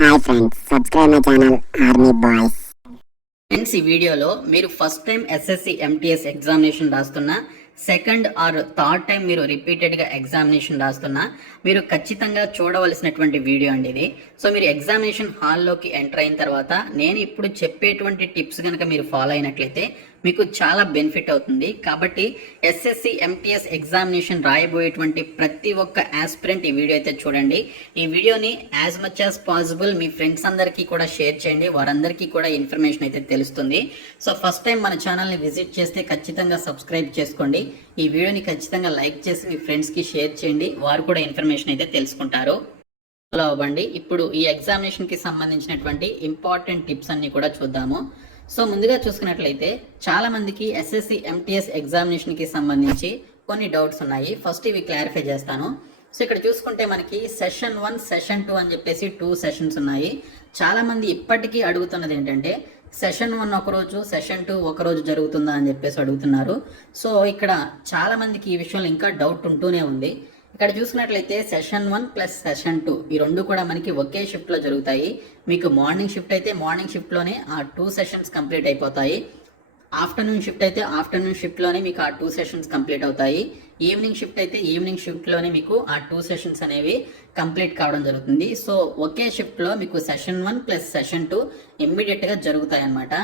Hi friends subscribe my channel army boys friends ఈ వీడియోలో మీరు first time SSC MTS examination రాస్తున్న second or third time మీరు రిపీటెడ్గా ఎగ్జామినేషన్ రాస్తున్నా మీరు ఖచ్చితంగా చూడవలసినటువంటి వీడియో అండి ఇది. సో మీరు ఎగ్జామినేషన్ హాల్లోకి ఎంటర్ అయిన తర్వాత నేను ఇప్పుడు చెప్పేటువంటి టిప్స్ కనుక మీరు ఫాలో అయినట్లయితే మీకు చాలా బెనిఫిట్ అవుతుంది. కాబట్టి ఎస్ఎస్సి ఎంటీఎస్ ఎగ్జామినేషన్ రాయబోయేటువంటి ప్రతి ఒక్క ఆస్పిరెంట్ ఈ వీడియో అయితే చూడండి. ఈ వీడియోని యాజ్ మచ్ యాజ్ పాసిబుల్ మీ ఫ్రెండ్స్ అందరికీ కూడా షేర్ చేయండి. వారందరికీ కూడా ఇన్ఫర్మేషన్ అయితే తెలుస్తుంది. సో ఫస్ట్ టైం మన ఛానల్ని విజిట్ చేస్తే ఖచ్చితంగా సబ్స్క్రైబ్ చేసుకోండి. ఈ వీడియోని ఖచ్చితంగా లైక్ చేసి మీ ఫ్రెండ్స్కి షేర్ చేయండి. వారు కూడా ఇన్ఫర్మేషన్ అయితే తెలుసుకుంటారు. ఫాలో అవ్వండి. ఇప్పుడు ఈ ఎగ్జామినేషన్కి సంబంధించినటువంటి ఇంపార్టెంట్ టిప్స్ అన్ని కూడా చూద్దాము. సో ముందుగా చూసుకున్నట్లయితే చాలా మందికి ఎస్ఎస్సి ఎంటీఎస్ ఎగ్జామినేషన్కి సంబంధించి కొన్ని డౌట్స్ ఉన్నాయి. ఫస్ట్ ఇవి క్లారిఫై చేస్తాను. సో ఇక్కడ చూసుకుంటే మనకి సెషన్ వన్ సెషన్ టూ అని చెప్పేసి టూ సెషన్స్ ఉన్నాయి. చాలా మంది ఇప్పటికీ అడుగుతున్నది ఏంటంటే సెషన్ వన్ ఒక రోజు సెషన్ టూ ఒక రోజు జరుగుతుందా అని చెప్పేసి అడుగుతున్నారు. సో ఇక్కడ చాలా మందికి ఈ విషయంలో ఇంకా డౌట్ ఉంటూనే ఉంది. ఇక్కడ చూసుకున్నట్లయితే session one plus session two. ఈ రెండు కూడా మనకి ఒకే షిఫ్ట్లో జరుగుతాయి. మీకు మార్నింగ్ షిఫ్ట్ అయితే మార్నింగ్ షిఫ్ట్లోనే ఆ టూ సెషన్స్ కంప్లీట్ అయిపోతాయి. ఆఫ్టర్నూన్ షిఫ్ట్ అయితే ఆఫ్టర్నూన్ షిఫ్ట్లోనే మీకు ఆ టూ సెషన్స్ కంప్లీట్ అవుతాయి. ఈవినింగ్ షిఫ్ట్ అయితే ఈవినింగ్ షిఫ్ట్లోనే మీకు ఆ టూ సెషన్స్ అనేవి కంప్లీట్ కావడం జరుగుతుంది. సో ఒకే షిఫ్ట్లో మీకు session one plus session two ఇమ్మీడియట్గా జరుగుతాయి అన్నమాట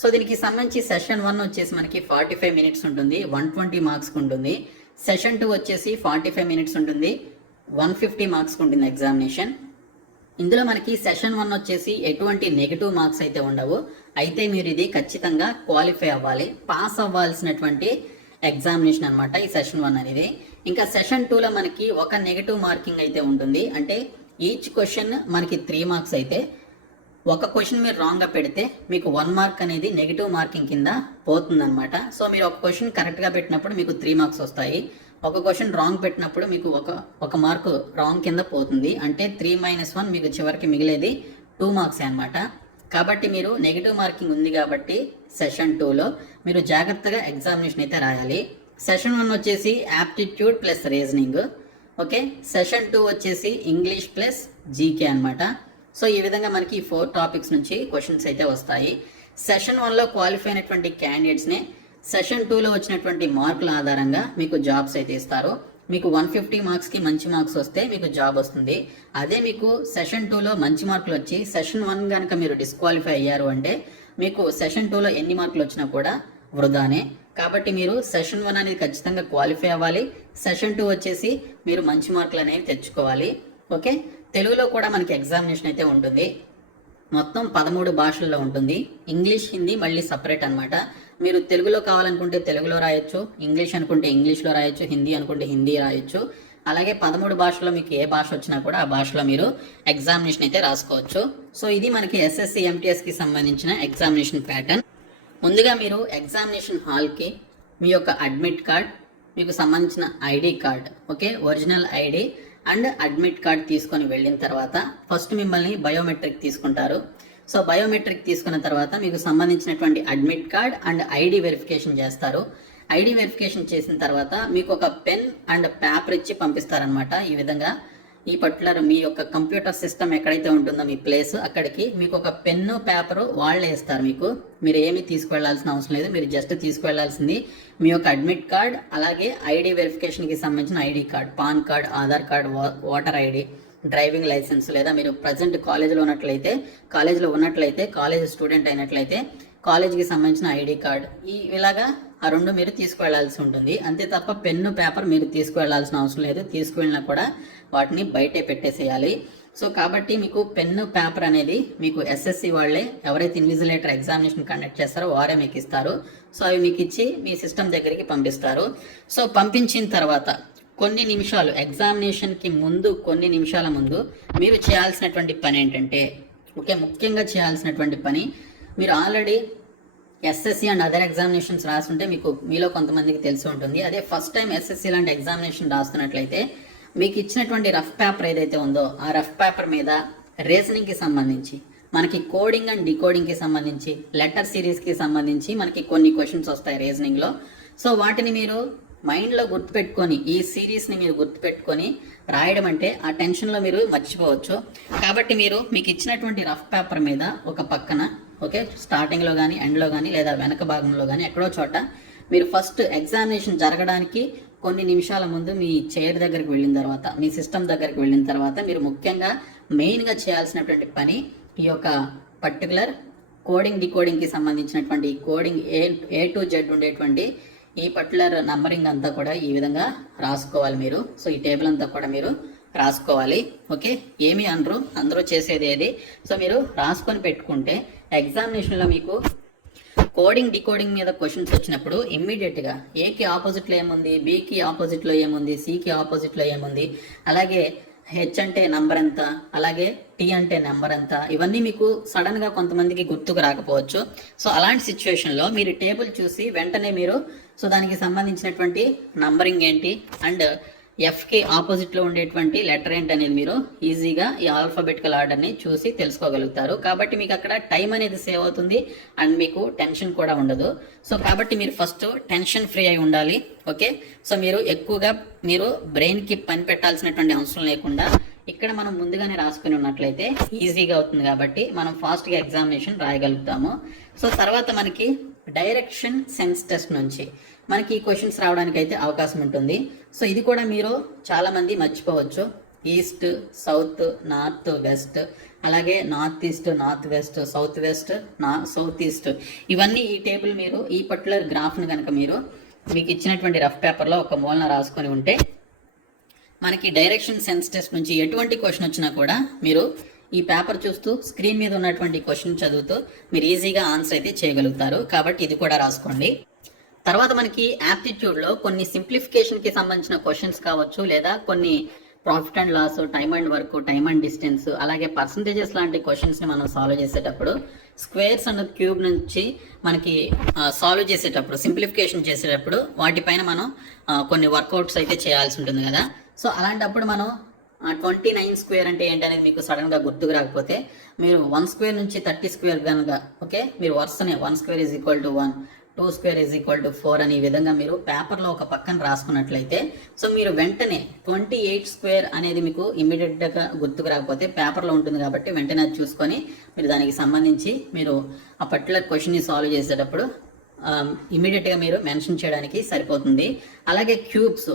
సో దీనికి సంబంధించి సెషన్ వన్ వచ్చేసి మనకి ఫార్టీ ఫైవ్ మినిట్స్ ఉంటుంది. వన్ ట్వంటీ మార్క్స్కి ఉంటుంది. సెషన్ టూ వచ్చేసి ఫార్టీ ఫైవ్ మినిట్స్ ఉంటుంది. వన్ ఫిఫ్టీ మార్క్స్కి ఉంటుంది ఎగ్జామినేషన్. ఇందులో మనకి సెషన్ వన్ వచ్చేసి ఎటువంటి నెగిటివ్ మార్క్స్ అయితే ఉండవు. అయితే మీరు ఇది ఖచ్చితంగా క్వాలిఫై అవ్వాలి. పాస్ అవ్వాల్సినటువంటి ఎగ్జామినేషన్ అనమాట ఈ సెషన్ వన్ అనేది. ఇంకా సెషన్ టూలో మనకి ఒక నెగిటివ్ మార్కింగ్ అయితే ఉంటుంది. అంటే ఈచ్ క్వశ్చన్ మనకి త్రీ మార్క్స్ అయితే. ఒక క్వశ్చన్ మీరు రాంగ్గా పెడితే మీకు వన్ మార్క్ అనేది నెగిటివ్ మార్కింగ్ కింద పోతుందన్నమాట. సో మీరు ఒక క్వశ్చన్ కరెక్ట్గా పెట్టినప్పుడు మీకు త్రీ మార్క్స్ వస్తాయి. ఒక క్వశ్చన్ రాంగ్ పెట్టినప్పుడు మీకు ఒక ఒక మార్కు రాంగ్ కింద పోతుంది. అంటే త్రీ మైనస్ వన్ మీకు చివరికి మిగిలేది టూ మార్క్స్ అనమాట కాబట్టి మీరు నెగిటివ్ మార్కింగ్ ఉంది కాబట్టి సెషన్ టూలో మీరు జాగ్రత్తగా ఎగ్జామినేషన్ అయితే రాయాలి. సెషన్ వన్ వచ్చేసి aptitude plus reasoning okay session two వచ్చేసి ఇంగ్లీష్ ప్లస్ జీకే అన్నమాట. సో ఈ విధంగా మనకి ఈ ఫోర్ టాపిక్స్ నుంచి క్వశ్చన్స్ అయితే వస్తాయి. సెషన్ వన్లో క్వాలిఫై అయినటువంటి క్యాండిడేట్స్ని సెషన్ టూలో వచ్చినటువంటి మార్కుల ఆధారంగా మీకు జాబ్స్ అయితే ఇస్తారు. మీకు వన్ ఫిఫ్టీ మార్క్స్కి మంచి మార్క్స్ వస్తే మీకు జాబ్ వస్తుంది. అదే మీకు సెషన్ టూలో మంచి మార్కులు వచ్చి సెషన్ వన్ కనుక మీరు డిస్క్వాలిఫై అయ్యారు అంటే మీకు సెషన్ టూలో ఎన్ని మార్కులు వచ్చినా కూడా వృధానే. కాబట్టి మీరు సెషన్ వన్ అనేది ఖచ్చితంగా క్వాలిఫై అవ్వాలి. సెషన్ టూ వచ్చేసి మీరు మంచి మార్కులు అనేవి తెచ్చుకోవాలి. ఓకే? తెలుగులో కూడా మనకి ఎగ్జామినేషన్ అయితే ఉంటుంది. మొత్తం పదమూడు భాషల్లో ఉంటుంది. ఇంగ్లీష్ హిందీ మళ్ళీ సపరేట్ అనమాట మీరు తెలుగులో కావాలనుకుంటే తెలుగులో రాయొచ్చు ఇంగ్లీష్ అనుకుంటే ఇంగ్లీష్లో రాయొచ్చు హిందీ అనుకుంటే హిందీ రాయొచ్చు. అలాగే పదమూడు భాషల్లో మీకు ఏ భాష వచ్చినా కూడా ఆ భాషలో మీరు ఎగ్జామినేషన్ అయితే రాసుకోవచ్చు. సో ఇది మనకి ఎస్ఎస్సి ఎంటీఎస్కి సంబంధించిన ఎగ్జామినేషన్ ప్యాటర్న్. ముందుగా మీరు ఎగ్జామినేషన్ హాల్కి మీ యొక్క అడ్మిట్ కార్డ్ మీకు సంబంధించిన ID card okay? Original ID and admit card తీసుకొని వెళ్ళిన తర్వాత ఫస్ట్ మిమ్మల్ని బయోమెట్రిక్ తీసుకుంటారు. సో బయోమెట్రిక్ తీసుకున్న తర్వాత మీకు సంబంధించినటువంటి admit card and ID verification చేస్తారు. ఐడి వెరిఫికేషన్ చేసిన తర్వాత మీకు ఒక పెన్ అండ్ పేపర్ ఇచ్చి పంపిస్తారనమాట ఈ విధంగా. ఈ పర్టికులర్ మీ యొక్క కంప్యూటర్ సిస్టమ్ ఎక్కడైతే ఉంటుందో మీ ప్లేస్ అక్కడికి మీకు ఒక పెన్ను పేపరు వాళ్ళే ఇస్తారు మీకు. మీరు ఏమి తీసుకువెళ్ళాల్సిన అవసరం లేదు. మీరు జస్ట్ తీసుకువెళ్ళాల్సింది మీ యొక్క అడ్మిట్ కార్డ్ అలాగే ఐడి వెరిఫికేషన్కి సంబంధించిన ID card PAN card Aadhaar card voter ID driving licence లేదా మీరు ప్రజెంట్ కాలేజీలో ఉన్నట్లయితే కాలేజీలో ఉన్నట్లయితే కాలేజ్ స్టూడెంట్ అయినట్లయితే కాలేజీకి సంబంధించిన ఐడి కార్డ్. ఈ ఇలాగా ఆ రెండు మీరు తీసుకువెళ్ళాల్సి ఉంటుంది. అంతే తప్ప పెన్ను పేపర్ మీరు తీసుకువెళ్ళాల్సిన అవసరం లేదు. తీసుకువెళ్ళినా కూడా వాటిని బయటే పెట్టేసేయాలి. సో కాబట్టి మీకు పెన్ను పేపర్ అనేది మీకు ఎస్ఎస్సి వాళ్ళే ఎవరైతే ఇన్విజిలేటర్ ఎగ్జామినేషన్ కండక్ట్ చేస్తారో వారే మీకు ఇస్తారు. సో అవి మీకు ఇచ్చి మీ సిస్టమ్ దగ్గరికి పంపిస్తారు. సో పంపించిన తర్వాత కొన్ని నిమిషాలు ఎగ్జామినేషన్కి ముందు కొన్ని నిమిషాల ముందు మీరు చేయాల్సినటువంటి పని ఏంటంటే ఓకే ముఖ్యంగా చేయాల్సినటువంటి పని మీరు already SSC and other examinations రాస్తుంటే మీకు మీలో కొంతమందికి తెలిసి ఉంటుంది. అదే ఫస్ట్ టైం ఎస్ఎస్సి లాంటి ఎగ్జామినేషన్ రాస్తున్నట్లయితే మీకు ఇచ్చినటువంటి రఫ్ పేపర్ ఏదైతే ఉందో ఆ రఫ్ పేపర్ మీద రీజనింగ్కి సంబంధించి మనకి కోడింగ్ అండ్ డికోడింగ్కి సంబంధించి లెటర్ సిరీస్కి సంబంధించి మనకి కొన్ని క్వశ్చన్స్ వస్తాయి రీజనింగ్లో సో వాటిని మీరు మైండ్లో గుర్తుపెట్టుకొని ఈ సిరీస్ని మీరు గుర్తుపెట్టుకొని రాయడం అంటే ఆ టెన్షన్లో మీరు మర్చిపోవచ్చు. కాబట్టి మీరు మీకు ఇచ్చినటువంటి రఫ్ పేపర్ మీద ఒక పక్కన ఓకే? స్టార్టింగ్లో కానీ ఎండ్లో కానీ లేదా వెనక భాగంలో కానీ ఎక్కడో చోట మీరు ఫస్ట్ ఎగ్జామినేషన్ జరగడానికి కొన్ని నిమిషాల ముందు మీ చైర్ దగ్గరికి వెళ్ళిన తర్వాత మీ సిస్టమ్ దగ్గరికి వెళ్ళిన తర్వాత మీరు ముఖ్యంగా మెయిన్గా చేయాల్సినటువంటి పని ఈ యొక్క పర్టికులర్ కోడింగ్ డికోడింగ్కి సంబంధించినటువంటి coding A A to Z ఉండేటువంటి ఈ పర్టికులర్ నంబరింగ్ అంతా కూడా ఈ విధంగా రాసుకోవాలి మీరు. సో ఈ టేబుల్ అంతా కూడా మీరు రాసుకోవాలి. ఓకే? ఏమి అనరు. అందరూ చేసేది ఏది? సో మీరు రాసుకొని పెట్టుకుంటే ఎగ్జామినేషన్లో మీకు కోడింగ్ డికోడింగ్ మీద క్వశ్చన్స్ వచ్చినప్పుడు ఇమ్మీడియట్గా ఏకి ఆపోజిట్లో ఏముంది? బికి ఆపోజిట్లో ఏముంది? సికి ఆపోజిట్లో ఏముంది? అలాగే హెచ్ అంటే నంబర్ ఎంత? అలాగే టీ అంటే నెంబర్ ఎంత? ఇవన్నీ మీకు సడన్గా కొంతమందికి గుర్తుకు రాకపోవచ్చు. సో అలాంటి సిచ్యువేషన్లో మీరు టేబుల్ చూసి వెంటనే మీరు సో దానికి సంబంధించినటువంటి నంబరింగ్ ఏంటి? అండ్ ఎఫ్కి ఆపోజిట్లో ఉండేటువంటి లెటర్ ఏంటి అనేది మీరు ఈజీగా ఈ ఆల్ఫాబెటికల్ ఆర్డర్ని చూసి తెలుసుకోగలుగుతారు. కాబట్టి మీకు అక్కడ టైం అనేది సేవ్ అవుతుంది అండ్ మీకు టెన్షన్ కూడా ఉండదు. సో కాబట్టి మీరు ఫస్ట్ టెన్షన్ ఫ్రీ అయి ఉండాలి. ఓకే సో మీరు ఎక్కువగా మీరు బ్రెయిన్కి పని పెట్టాల్సినటువంటి అవసరం లేకుండా ఇక్కడ మనం ముందుగానే రాసుకుని ఉన్నట్లయితే ఈజీగా అవుతుంది కాబట్టి మనం ఫాస్ట్గా ఎగ్జామినేషన్ రాయగలుగుతాము. సో తర్వాత మనకి డైరెక్షన్ సెన్స్ టెస్ట్ నుంచి మనకి ఈ క్వశ్చన్స్ రావడానికి అయితే అవకాశం ఉంటుంది. సో ఇది కూడా మీరు చాలామంది మర్చిపోవచ్చు. ఈస్ట్ సౌత్ నార్త్ వెస్ట్ అలాగే north east north west south west నా సౌత్ ఈస్ట్. ఇవన్నీ ఈ టేబుల్ మీరు ఈ పర్టికులర్ గ్రాఫ్ను కనుక మీరు మీకు ఇచ్చినటువంటి రఫ్ పేపర్లో ఒక మూలన రాసుకొని ఉంటే మనకి డైరెక్షన్ సెన్స్ టెస్ట్ నుంచి ఎటువంటి క్వశ్చన్ వచ్చినా కూడా మీరు ఈ పేపర్ చూస్తూ స్క్రీన్ మీద ఉన్నటువంటి క్వశ్చన్ చదువుతూ మీరు ఈజీగా ఆన్సర్ అయితే చేయగలుగుతారు. కాబట్టి ఇది కూడా రాసుకోండి. తర్వాత మనకి యాప్టిట్యూడ్లో కొన్ని సింప్లిఫికేషన్కి సంబంధించిన క్వశ్చన్స్ కావచ్చు లేదా కొన్ని profit and loss time and work time and distance అలాగే పర్సంటేజెస్ లాంటి క్వశ్చన్స్ని మనం సాల్వ్ చేసేటప్పుడు స్క్వేర్స్ అండ్ క్యూబ్ నుంచి మనకి సాల్వ్ చేసేటప్పుడు సింప్లిఫికేషన్ చేసేటప్పుడు వాటిపైన మనం కొన్ని వర్కౌట్స్ అయితే చేయాల్సి ఉంటుంది కదా. సో అలాంటప్పుడు మనం ట్వంటీ నైన్ స్క్వేర్ అంటే ఏంటనేది మీకు సడన్గా గుర్తుకు రాకపోతే మీరు వన్ స్క్వేర్ నుంచి థర్టీ స్క్వేర్ కనుక ఓకే మీరు వరుసనే one square is equal to one two square is equal to four అనే విధంగా మీరు పేపర్లో ఒక పక్కన రాసుకున్నట్లయితే సో మీరు వెంటనే ట్వంటీ ఎయిట్ స్క్వేర్ అనేది మీకు ఇమ్మీడియట్గా గుర్తుకు రాకపోతే పేపర్లో ఉంటుంది కాబట్టి వెంటనే అది చూసుకొని మీరు దానికి సంబంధించి మీరు ఆ పర్టికులర్ క్వశ్చన్ని సాల్వ్ చేసేటప్పుడు um, ఇమీడియట్గా మీరు మెన్షన్ చేయడానికి సరిపోతుంది. అలాగే క్యూబ్స్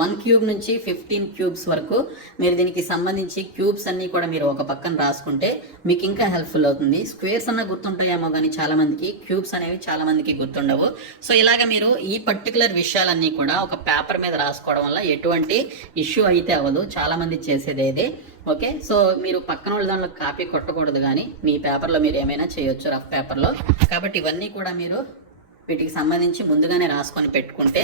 వన్ క్యూబ్ నుంచి ఫిఫ్టీన్ క్యూబ్స్ వరకు మీరు దీనికి సంబంధించి క్యూబ్స్ అన్నీ కూడా మీరు ఒక పక్కన రాసుకుంటే మీకు ఇంకా హెల్ప్ఫుల్ అవుతుంది. స్క్వేర్స్ అన్న గుర్తుంటాయేమో కానీ చాలా మందికి క్యూబ్స్ అనేవి చాలా మందికి గుర్తుండవు. సో ఇలాగ మీరు ఈ పర్టికులర్ విషయాలన్నీ కూడా ఒక పేపర్ మీద రాసుకోవడం వల్ల ఎటువంటి ఇష్యూ అయితే అవ్వదు. చాలా మంది చేసేది ఇదే. ఓకే? సో మీరు పక్కన వాళ్ళ దాంట్లో కాపీ కొట్టకూడదు కానీ మీ పేపర్లో మీరు ఏమైనా చేయొచ్చు రఫ్ పేపర్లో. కాబట్టి ఇవన్నీ కూడా మీరు వీటికి సంబంధించి ముందుగానే రాసుకొని పెట్టుకుంటే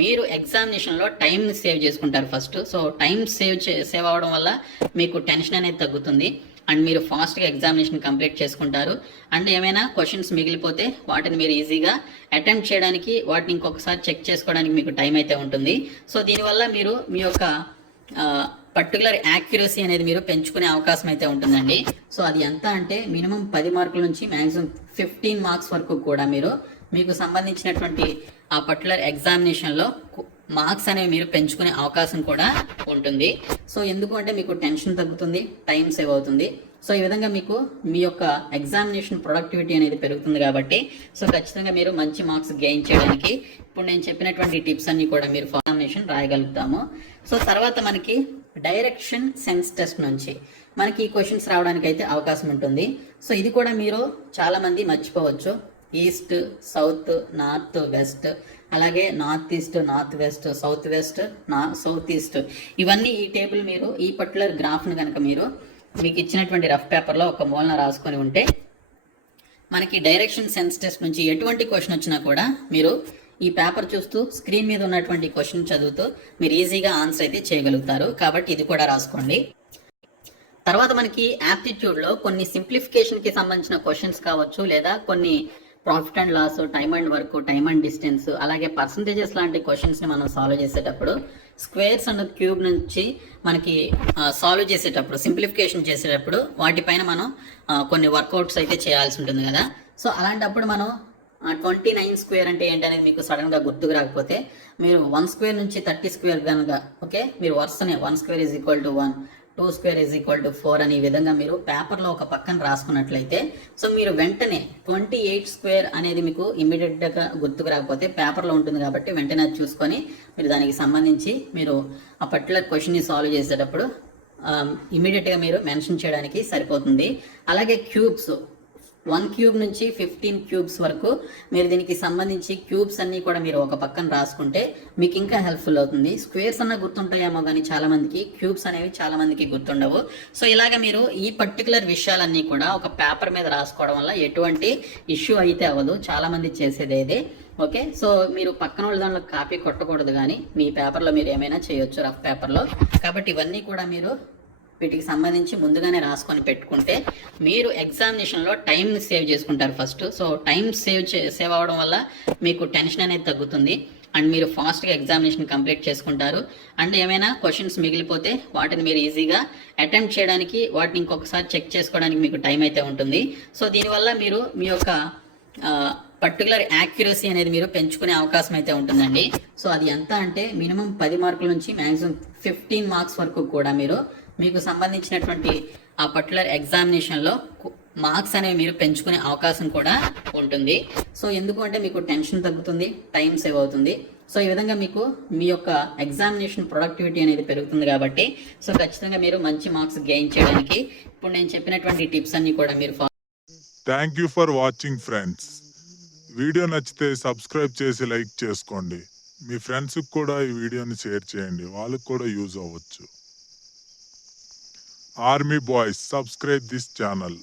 మీరు ఎగ్జామినేషన్లో టైం సేవ్ చేసుకుంటారు ఫస్ట్ సో టైం సేవ్ చే సేవ్ అవ్వడం వల్ల మీకు టెన్షన్ అనేది తగ్గుతుంది. అండ్ మీరు ఫాస్ట్గా ఎగ్జామినేషన్ కంప్లీట్ చేసుకుంటారు. అండ్ ఏమైనా క్వశ్చన్స్ మిగిలిపోతే వాటిని మీరు ఈజీగా అటెంప్ట్ చేయడానికి వాటిని ఇంకొకసారి చెక్ చేసుకోవడానికి మీకు టైం అయితే ఉంటుంది. సో దీనివల్ల మీరు మీ యొక్క పర్టికులర్ యాక్యురసీ అనేది మీరు పెంచుకునే అవకాశం అయితే ఉంటుందండి. సో అది ఎంత అంటే మినిమం పది మార్కుల నుంచి మ్యాక్సిమం ఫిఫ్టీన్ మార్క్స్ వరకు కూడా మీరు మీకు సంబంధించినటువంటి ఆ పర్టికులర్ ఎగ్జామినేషన్లో మార్క్స్ అనేవి మీరు పెంచుకునే అవకాశం కూడా ఉంటుంది. సో ఎందుకు అంటే మీకు టెన్షన్ తగ్గుతుంది టైం సేవ్ అవుతుంది. సో ఈ విధంగా మీకు మీ యొక్క ఎగ్జామినేషన్ ప్రొడక్టివిటీ అనేది పెరుగుతుంది కాబట్టి సో ఖచ్చితంగా మీరు మంచి మార్క్స్ గెయిన్ చేయడానికి ఇప్పుడు నేను చెప్పినటువంటి టిప్స్ అన్ని కూడా మీరు ఫార్మేషన్ రాయగలుగుతాము. సో తర్వాత మనకి డైరెక్షన్ సెన్స్ టెస్ట్ నుంచి మనకి ఈ క్వశ్చన్స్ రావడానికి అయితే అవకాశం ఉంటుంది. సో ఇది కూడా మీరు చాలామంది మర్చిపోవచ్చు. ఈస్ట్ సౌత్ నార్త్ వెస్ట్ అలాగే north east north west south west నా సౌత్ ఈస్ట్. ఇవన్నీ ఈ టేబుల్ మీరు ఈ పర్టికులర్ గ్రాఫ్ను కనుక మీరు మీకు ఇచ్చినటువంటి రఫ్ పేపర్లో ఒక మూలన రాసుకొని ఉంటే మనకి డైరెక్షన్ సెన్స్ టెస్ట్ నుంచి ఎటువంటి క్వశ్చన్ వచ్చినా కూడా మీరు ఈ పేపర్ చూస్తూ స్క్రీన్ మీద ఉన్నటువంటి క్వశ్చన్ చదువుతూ మీరు ఈజీగా ఆన్సర్ అయితే చేయగలుగుతారు. కాబట్టి ఇది కూడా రాసుకోండి. తర్వాత మనకి యాప్టిట్యూడ్లో కొన్ని సింప్లిఫికేషన్కి సంబంధించిన క్వశ్చన్స్ కావచ్చు లేదా కొన్ని profit and loss time and work time and distance అలాగే పర్సంటేజెస్ లాంటి క్వశ్చన్స్ని మనం సాల్వ్ చేసేటప్పుడు స్క్వేర్స్ అండ్ క్యూబ్ నుంచి మనకి సాల్వ్ చేసేటప్పుడు సింప్లిఫికేషన్ చేసేటప్పుడు వాటిపైన మనం కొన్ని వర్కౌట్స్ అయితే చేయాల్సి ఉంటుంది కదా. సో అలాంటప్పుడు మనం ట్వంటీ నైన్ స్క్వేర్ అంటే ఏంటనేది మీకు సడన్గా గుర్తుకు రాకపోతే మీరు వన్ స్క్వేర్ నుంచి థర్టీ స్క్వేర్ కనుక ఓకే మీరు వరుసనే one square is equal to one two square is equal to four అనే విధంగా మీరు పేపర్లో ఒక పక్కన రాసుకున్నట్లయితే సో మీరు వెంటనే ట్వంటీ ఎయిట్ స్క్వేర్ అనేది మీకు ఇమ్మీడియట్గా గుర్తుకు రాకపోతే పేపర్లో ఉంటుంది కాబట్టి వెంటనే అది చూసుకొని మీరు దానికి సంబంధించి మీరు ఆ పర్టికులర్ క్వశ్చన్ని సాల్వ్ చేసేటప్పుడు ఇమీడియట్గా మీరు మెన్షన్ చేయడానికి సరిపోతుంది. అలాగే క్యూబ్స్ వన్ క్యూబ్ నుంచి ఫిఫ్టీన్ క్యూబ్స్ వరకు మీరు దీనికి సంబంధించి క్యూబ్స్ అన్నీ కూడా మీరు ఒక పక్కన రాసుకుంటే మీకు ఇంకా హెల్ప్ఫుల్ అవుతుంది. స్క్వేర్స్ అన్న గుర్తుంటాయేమో కానీ చాలా మందికి క్యూబ్స్ అనేవి చాలా మందికి గుర్తుండవు. సో ఇలాగ మీరు ఈ పర్టికులర్ విషయాలన్నీ కూడా ఒక పేపర్ మీద రాసుకోవడం వల్ల ఎటువంటి ఇష్యూ అయితే అవ్వదు. చాలా మంది చేసేది ఇదే. ఓకే? సో మీరు పక్కన వాళ్ళ దాంట్లో కాపీ కొట్టకూడదు కానీ మీ పేపర్లో మీరు ఏమైనా చేయొచ్చు రఫ్ పేపర్లో. కాబట్టి ఇవన్నీ కూడా మీరు వీటికి సంబంధించి ముందుగానే రాసుకొని పెట్టుకుంటే మీరు ఎగ్జామినేషన్లో టైం సేవ్ చేసుకుంటారు ఫస్ట్ సో టైం సేవ్ చే సేవ్ అవ్వడం వల్ల మీకు టెన్షన్ అనేది తగ్గుతుంది. అండ్ మీరు ఫాస్ట్గా ఎగ్జామినేషన్ కంప్లీట్ చేసుకుంటారు. అండ్ ఏమైనా క్వశ్చన్స్ మిగిలిపోతే వాటిని మీరు ఈజీగా అటెంప్ట్ చేయడానికి వాటిని ఇంకొకసారి చెక్ చేసుకోవడానికి మీకు టైం అయితే ఉంటుంది. సో దీనివల్ల మీరు మీ యొక్క పర్టికులర్ యాక్యురసీ అనేది మీరు పెంచుకునే అవకాశం అయితే ఉంటుందండి. సో అది ఎంత అంటే మినిమం పది మార్కుల నుంచి మ్యాక్సిమం ఫిఫ్టీన్ మార్క్స్ వరకు కూడా మీరు మీకు సంబంధించినటువంటి ఆ పర్టికులర్ ఎగ్జామినేషన్లో మార్క్స్ అనేవి మీరు పెంచుకునే అవకాశం కూడా ఉంటుంది. సో ఎందుకు అంటే మీకు టెన్షన్ తగ్గుతుంది టైం సేవ్ అవుతుంది. సో ఈ విధంగా మీకు మీ యొక్క ఎగ్జామినేషన్ ప్రొడక్టివిటీ అనేది పెరుగుతుంది కాబట్టి సో ఖచ్చితంగా మీరు మంచి మార్క్స్ గెయిన్ చేయడానికి ఇప్పుడు నేను చెప్పినటువంటి టిప్స్ అన్ని కూడా మీరు thank you for watching friends video నచ్చితే సబ్స్క్రైబ్ చేసి లైక్ చేసుకోండి. మీ ఫ్రెండ్స్కి కూడా ఈ వీడియోని షేర్ చేయండి. వాళ్ళకి కూడా యూజ్ అవ్వచ్చు. Army boys subscribe this channel